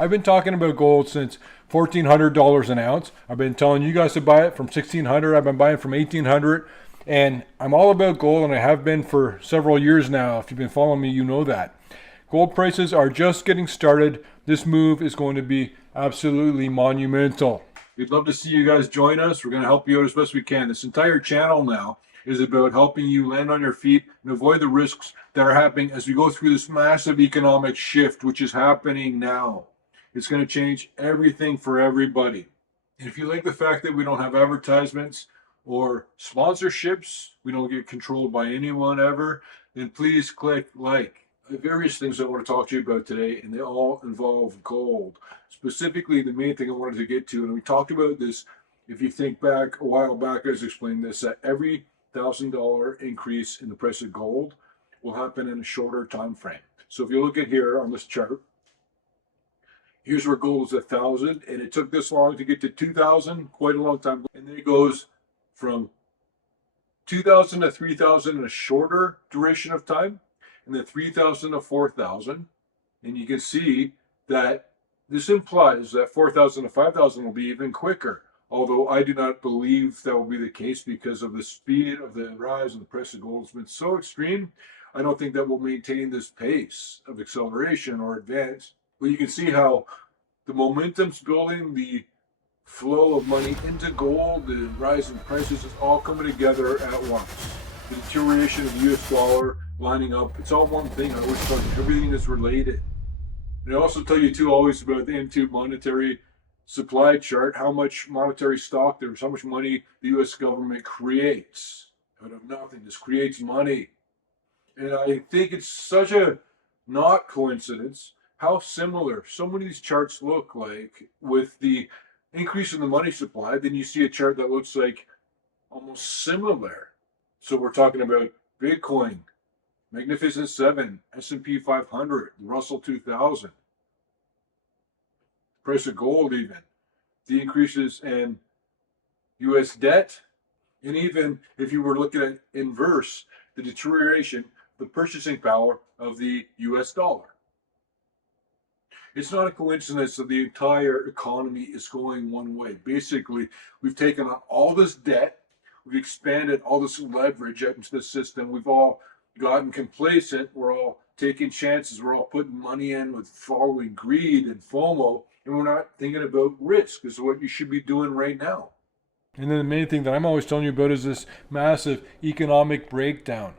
I've been talking about gold since $1,400 an ounce. I've been telling you guys to buy it from $1,600. I've been buying it from $1,800. And I'm all about gold, and I have been for several years now. If you've been following me, you know that. Gold prices are just getting started. This move is going to be absolutely monumental. We'd love to see you guys join us. We're going to help you out as best we can. This entire channel now is about helping you land on your feet and avoid the risks that are happening as we go through this massive economic shift, which is happening now. It's going to change everything for everybody. And if you like the fact that we don't have advertisements or sponsorships, we don't get controlled by anyone ever, then please click like. I have various things I want to talk to you about today, and they all involve gold. Specifically, the main thing I wanted to get to, and we talked about this, if you think back a while back, I was explaining this, that every $1,000 increase in the price of gold will happen in a shorter time frame. So if you look at here on this chart, here's where gold is 1,000, and it took this long to get to 2,000, quite a long time. And then it goes from 2,000 to 3,000 in a shorter duration of time, and then 3,000 to 4,000. And you can see that this implies that 4,000 to 5,000 will be even quicker. Although I do not believe that will be the case because of the speed of the rise in the price of gold has been so extreme. I don't think that will maintain this pace of acceleration or advance. But you can see how the momentum's building, the flow of money into gold, the rise in prices is all coming together at once. The deterioration of the US dollar lining up, it's all one thing. I always tell you, everything is related. And I also tell you too always about the M2 monetary supply chart, how much monetary stock there is, how much money the US government creates out of nothing. This creates money. And I think it's such a not coincidence how similar so many of these charts look like with the increase in the money supply. Then you see a chart that looks like almost similar. So we're talking about Bitcoin, Magnificent Seven, S&P 500, the Russell 2000, price of gold even, the increases in U.S. debt, and even if you were looking at inverse, the deterioration, the purchasing power of the U.S. dollar. It's not a coincidence that the entire economy is going one way. Basically, we've taken on all this debt, we've expanded all this leverage into the system, we've all gotten complacent, we're all taking chances, we're all putting money in with following greed and FOMO, and we're not thinking about risk. This is what you should be doing right now. And then the main thing that I'm always telling you about is this massive economic breakdown.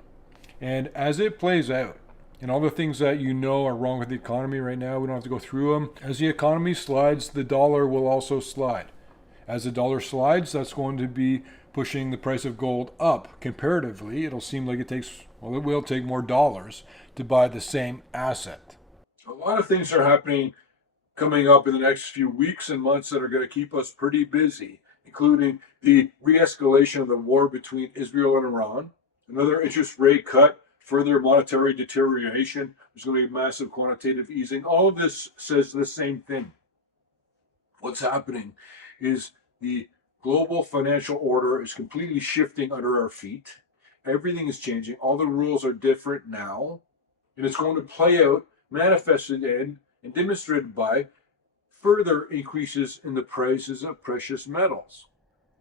And as it plays out, and all the things that you know are wrong with the economy right now, we don't have to go through them. As the economy slides, the dollar will also slide. As the dollar slides, that's going to be pushing the price of gold up. Comparatively, it'll seem like it will take more dollars to buy the same asset. A lot of things are happening coming up in the next few weeks and months that are going to keep us pretty busy, including the re-escalation of the war between Israel and Iran, another interest rate cut, further monetary deterioration, there's going to be massive quantitative easing. All of this says the same thing. What's happening is the global financial order is completely shifting under our feet. Everything is changing. All the rules are different now, and it's going to play out, manifested in, and demonstrated by further increases in the prices of precious metals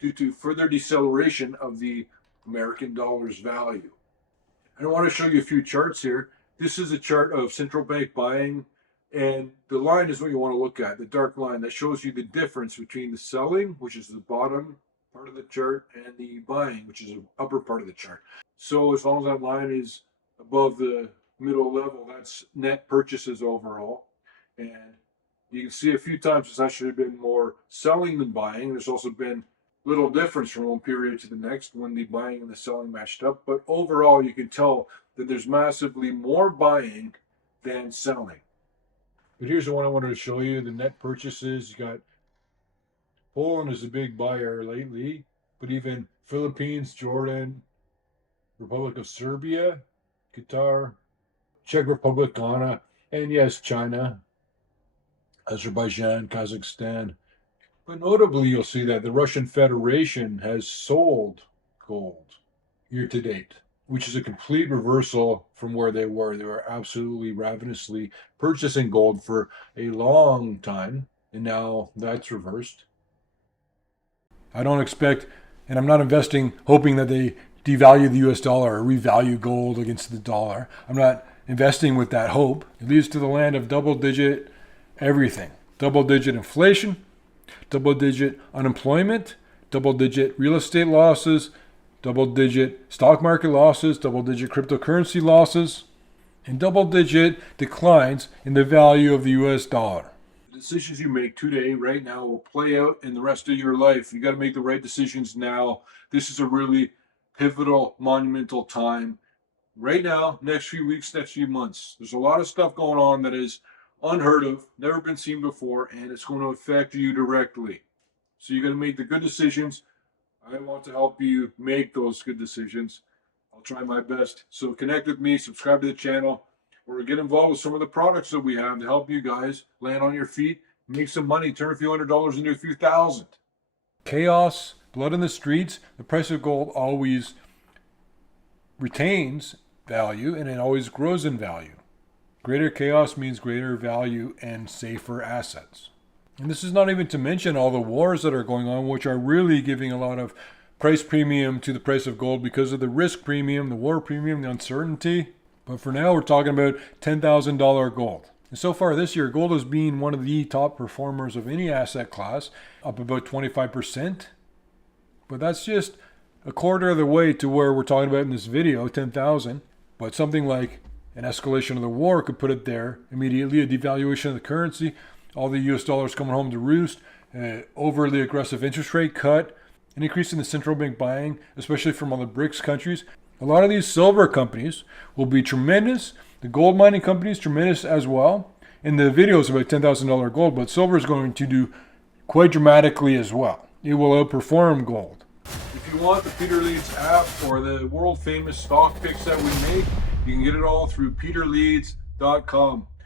due to further deceleration of the American dollar's value. And I want to show you a few charts here. This is a chart of central bank buying, and the line is what you want to look at, the dark line that shows you the difference between the selling, which is the bottom part of the chart, and the buying, which is the upper part of the chart. So as long as that line is above the middle level, that's net purchases overall. And you can see a few times it's actually been more selling than buying. There's also been little difference from one period to the next when the buying and the selling matched up. But overall, you can tell that there's massively more buying than selling. But here's the one I wanted to show you, the net purchases. You got Poland is a big buyer lately, but even Philippines, Jordan, Republic of Serbia, Qatar, Czech Republic, Ghana, and yes, China, Azerbaijan, Kazakhstan. But notably, you'll see that the Russian Federation has sold gold year to date. which is a complete reversal from where they were. They were absolutely ravenously purchasing gold for a long time, and now that's reversed. I don't expect, and I'm not investing hoping that they devalue the US dollar or revalue gold against the dollar. I'm not investing with that hope. It leads to the land of double digit everything. Double digit inflation, double digit unemployment, double digit real estate losses, double digit stock market losses, double digit cryptocurrency losses, and double digit declines in the value of the US dollar. The decisions you make today, right now, will play out in the rest of your life. You got to make the right decisions now. This is a really pivotal, monumental time. Right now, next few weeks, next few months, there's a lot of stuff going on that is unheard of, never been seen before, and it's going to affect you directly. So you got to make the good decisions. I want to help you make those good decisions. I'll try my best. So connect with me, subscribe to the channel, or get involved with some of the products that we have to help you guys land on your feet, make some money, turn a few $100s into a few thousand. Chaos, blood in the streets, the price of gold always retains value and it always grows in value. Greater chaos means greater value and safer assets. And this is not even to mention all the wars that are going on, which are really giving a lot of price premium to the price of gold because of the risk premium, the war premium, the uncertainty. But for now, we're talking about $10,000 gold. And so far this year, gold has been one of the top performers of any asset class, up about 25%. But that's just a quarter of the way to where we're talking about in this video, 10,000. But something like an escalation of the war could put it there immediately, a devaluation of the currency, all the US dollars coming home to roost, overly aggressive interest rate cut, an increase in the central bank buying, especially from all the BRICS countries. A lot of these silver companies will be tremendous. The gold mining companies, tremendous as well. In the video is about $10,000 gold, but silver is going to do quite dramatically as well. It will outperform gold. If you want the Peter Leeds app or the world famous stock picks that we make, you can get it all through peterleeds.com.